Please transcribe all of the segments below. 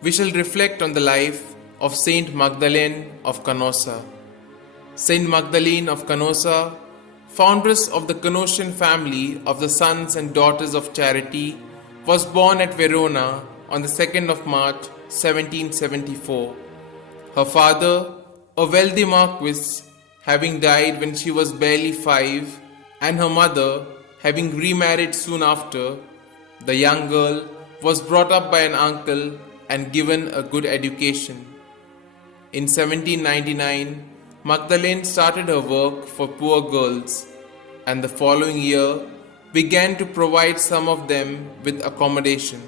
we shall reflect on the life of St Magdalene of Canossa. St Magdalene of Canossa, foundress of the Canossian family of the Sons and Daughters of Charity, was born at Verona on the 2nd of March 1774. Her father, a wealthy marquis, having died when she was barely 5, and her mother, having remarried soon after, the young girl was brought up by an uncle and given a good education. In 1799, Magdalene started her work for poor girls, and the following year began to provide some of them with accommodation.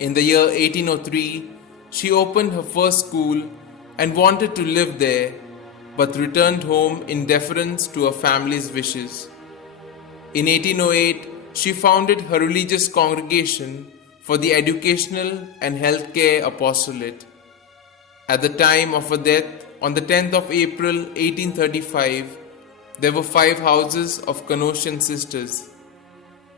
In the year 1803, she opened her first school and wanted to live there, but returned home in deference to her family's wishes. In 1808, she founded her religious congregation for the educational and healthcare apostolate. At the time of her death, on the 10th of April 1835, there were 5 houses of Canossian sisters.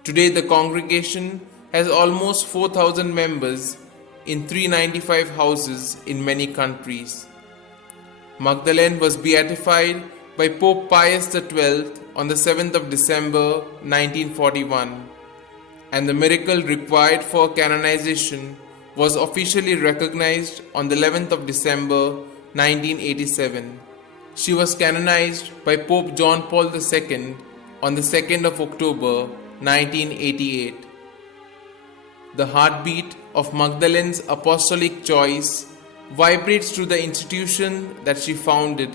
Today the congregation has almost 4,000 members in 395 houses in many countries. Magdalene was beatified by Pope Pius XII on the 7th of December 1941, and the miracle required for canonization was officially recognized on the 11th of December 1987. She was canonized by Pope John Paul II on the 2nd of October 1988. The heartbeat of Magdalene's apostolic choice vibrates through the institution that she founded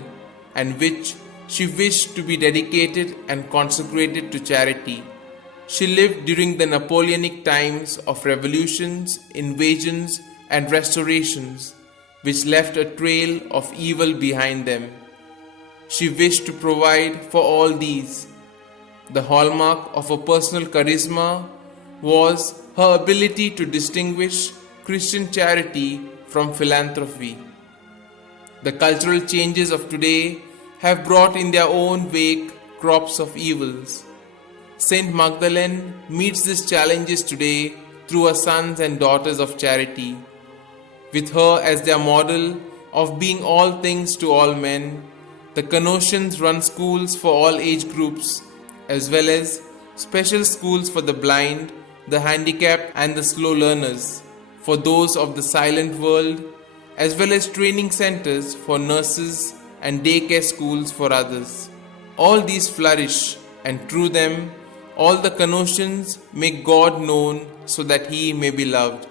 and which she wished to be dedicated and consecrated to charity. She lived during the Napoleonic times of revolutions, invasions, and restorations, which left a trail of evil behind them. She wished to provide for all these. The hallmark of her personal charisma was her ability to distinguish Christian charity from philanthropy. The cultural changes of today have brought in their own wake crops of evils. St. Magdalene meets these challenges today through her sons and daughters of charity. With her as their model of being all things to all men, the Canossians run schools for all age groups, as well as special schools for the blind, the handicapped, and the slow learners, for those of the silent world, as well as training centers for nurses and daycare schools for others. All these flourish, and through them, all the Canossians make God known so that He may be loved.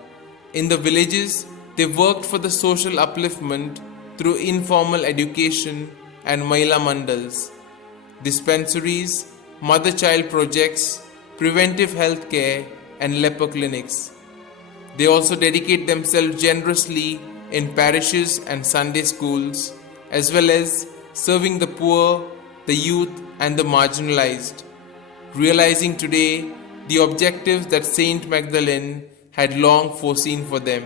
In the villages, they worked for the social upliftment through informal education and Mahila Mandals, dispensaries, mother-child projects, preventive health care, and leper clinics. They also dedicate themselves generously in parishes and Sunday schools, as well as serving the poor, the youth, and the marginalized, realizing today the objectives that Saint Magdalene had long foreseen for them.